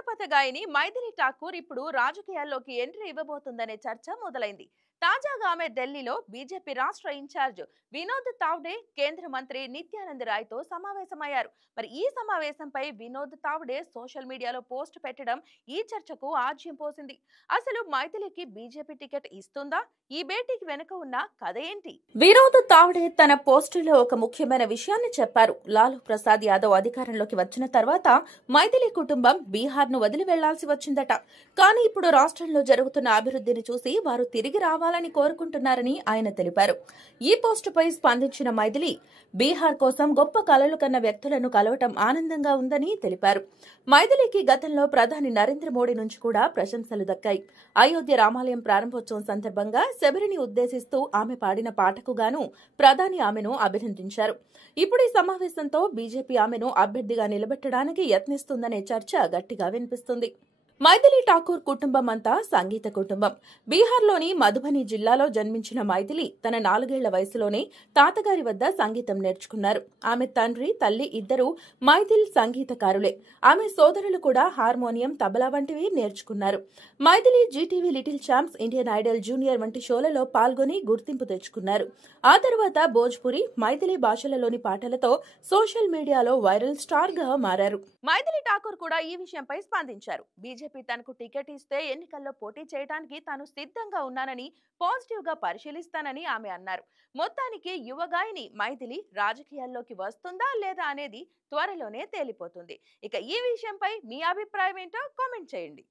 జానపద గాయని మైథిలి ఠాకూర్ ఇప్పుడు రాజకీయాల్లోకి ఎంట్రీ ఇవ్వబోతుందనే చర్చ మొదలైంది. తాజాగా ఆమె ఢిల్లీలో బీజేపీ రాష్ట్ర ఇన్ఛార్జ్ వినోద్ తావ్డే, కేంద్ర మంత్రి నిత్యానంద్ రాయ్తో సమావేశమయ్యారు. మరి ఈ సమావేశంపై వినోద్ తావ్డే సోషల్ మీడియాలో పోస్ట్ పెట్టడం ఈ చర్చకు ఆజ్యం పోసింది. అసలు మైథిలికి బీజేపీ టికెట్ ఇస్తుందా? ఈ భేటీకి వెనుక ఉన్న కథ ఏంటి? వినోద్ తావ్డే తన పోస్టులో ఒక ముఖ్యమైన విషయాన్ని చెప్పారు. లాలూ ప్రసాద్ యాదవ్ అధికారంలోకి వచ్చిన తర్వాత మైథిలి కుటుంబం బీహార్ ను వదిలి వెళ్లాల్సి వచ్చిందట. కానీ ఇప్పుడు రాష్ట్రంలో జరుగుతున్న అభివృద్ధిని చూసి వారు తిరిగి రావాలని కోరుకుంటున్నారని ఆయన తెలిపారు. ఈ పోస్టుపై స్పందించిన మైథిలి, బీహార్ కోసం గొప్ప కలలు కన్న వ్యక్తులను కలవటం ఆనందంగా ఉందని తెలిపారు. మైథిలికి గతంలో ప్రధాని నరేంద్ర మోడీ నుంచి కూడా ప్రశంసలు దక్కాయి. అయోధ్య రామాలయం ప్రారంభోత్సవం సందర్భంగా శబరిని ఉద్దేశిస్తూ ఆమె పాడిన పాటకు గాను ప్రధాని ఆమెను అభినందించారు. ఇప్పుడు ఈ సమావేశంతో బీజేపీ ఆమెను అభ్యర్థిగా నిలబెట్టడానికి యత్నిస్తుందనే చర్చ గట్టిగా వినిపిస్తుంది. మైథిలి ఠాకూర్ కుటుంబం అంతా సంగీత కుటుంబం. బీహార్లోని మధుబని జిల్లాలో జన్మించిన మైథిలి తన 4 ఏళ్ల వయసులోనే తాతగారి వద్ద సంగీతం నేర్చుకున్నారు. ఆమె తండ్రి, తల్లి ఇద్దరూ మైథిల్ సంగీతకారులే. ఆమె సోదరులు కూడా హార్మోనియం, తబలా వంటివి నేర్చుకున్నారు. Maithili Zee TV Little Champs, Indian Idol Junior వంటి షోలలో పాల్గొని గుర్తింపు తెచ్చుకున్నారు. ఆ తర్వాత భోజ్పురి, మైథిలి భాషలలోని పాటలతో సోషల్ మీడియాలో వైరల్ స్టార్ గా మారారు. మైథిలి ఠాకూర్ కూడా ఈ విషయంపై స్పందించారు. బీజేపీ తనకు టికెట్ ఇస్తే ఎన్నికల్లో పోటీ చేయడానికి తాను సిద్ధంగా ఉన్నానని, పాజిటివ్ గా పరిశీలిస్తానని ఆమె అన్నారు. మొత్తానికి యువ గాయని మైథిలి రాజకీయాల్లోకి వస్తుందా లేదా అనేది త్వరలోనే తేలిపోతుంది. ఇక ఈ విషయంపై మీ అభిప్రాయం ఏంటో కామెంట్ చేయండి.